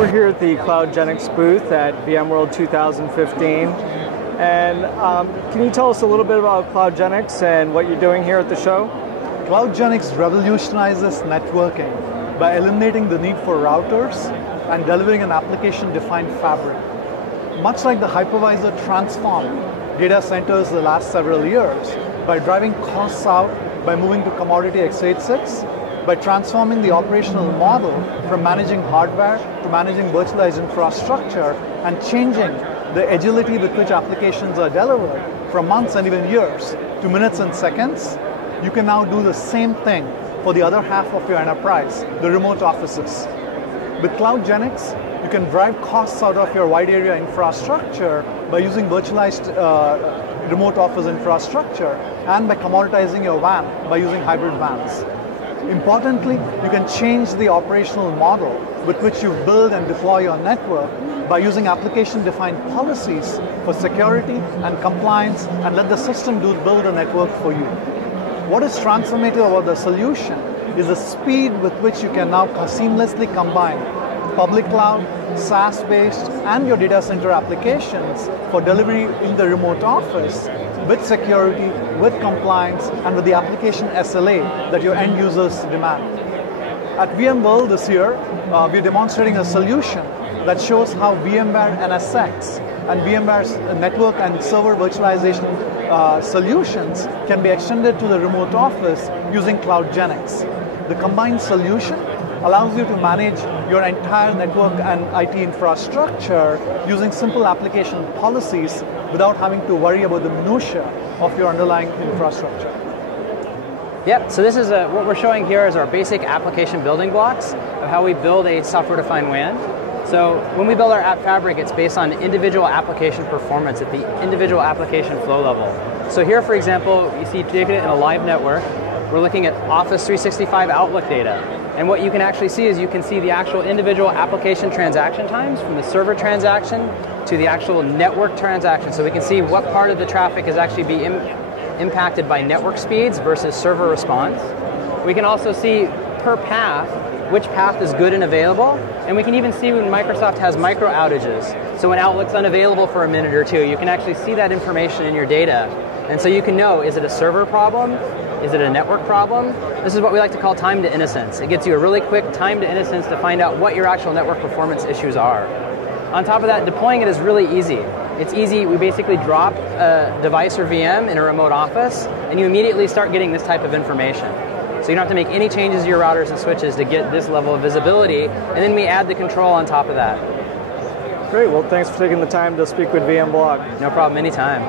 We're here at the CloudGenix booth at VMworld 2015. And can you tell us a little bit about CloudGenix and what you're doing here at the show? CloudGenix revolutionizes networking by eliminating the need for routers and delivering an application-defined fabric. Much like the hypervisor transformed data centers the last several years by driving costs out by moving to commodity x86, by transforming the operational model from managing hardware to managing virtualized infrastructure and changing the agility with which applications are delivered from months and even years to minutes and seconds, you can now do the same thing for the other half of your enterprise, the remote offices. With CloudGenix, you can drive costs out of your wide area infrastructure by using virtualized remote office infrastructure and by commoditizing your WAN by using hybrid WANs. Importantly, you can change the operational model with which you build and deploy your network by using application-defined policies for security and compliance and let the system build a network for you. What is transformative about the solution is the speed with which you can now seamlessly combine public cloud, SaaS-based, and your data center applications for delivery in the remote office with security, with compliance, and with the application SLA that your end users demand. At VMworld this year, we're demonstrating a solution that shows how VMware NSX and VMware's network and server virtualization solutions can be extended to the remote office using CloudGenix. The combined solution allows you to manage your entire network and IT infrastructure using simple application policies without having to worry about the minutiae of your underlying infrastructure. Yep, so this is what we're showing here is our basic application building blocks of how we build a software-defined WAN. So when we build our app fabric, it's based on individual application performance at the individual application flow level. So here, for example, you see data in a live network. We're looking at Office 365 Outlook data. And what you can actually see is you can see the actual individual application transaction times from the server transaction to the actual network transaction. So we can see what part of the traffic is actually being impacted by network speeds versus server response. We can also see per path which path is good and available, and we can even see when Microsoft has micro outages. So when Outlook's unavailable for a minute or two, you can actually see that information in your data. And so you can know, is it a server problem? Is it a network problem? This is what we like to call time to innocence. It gets you a really quick time to innocence to find out what your actual network performance issues are. On top of that, deploying it is really easy. It's easy. We basically drop a device or VM in a remote office, and you immediately start getting this type of information. So you don't have to make any changes to your routers and switches to get this level of visibility, and then we add the control on top of that. Great. Well, thanks for taking the time to speak with VMblog. No problem. Anytime.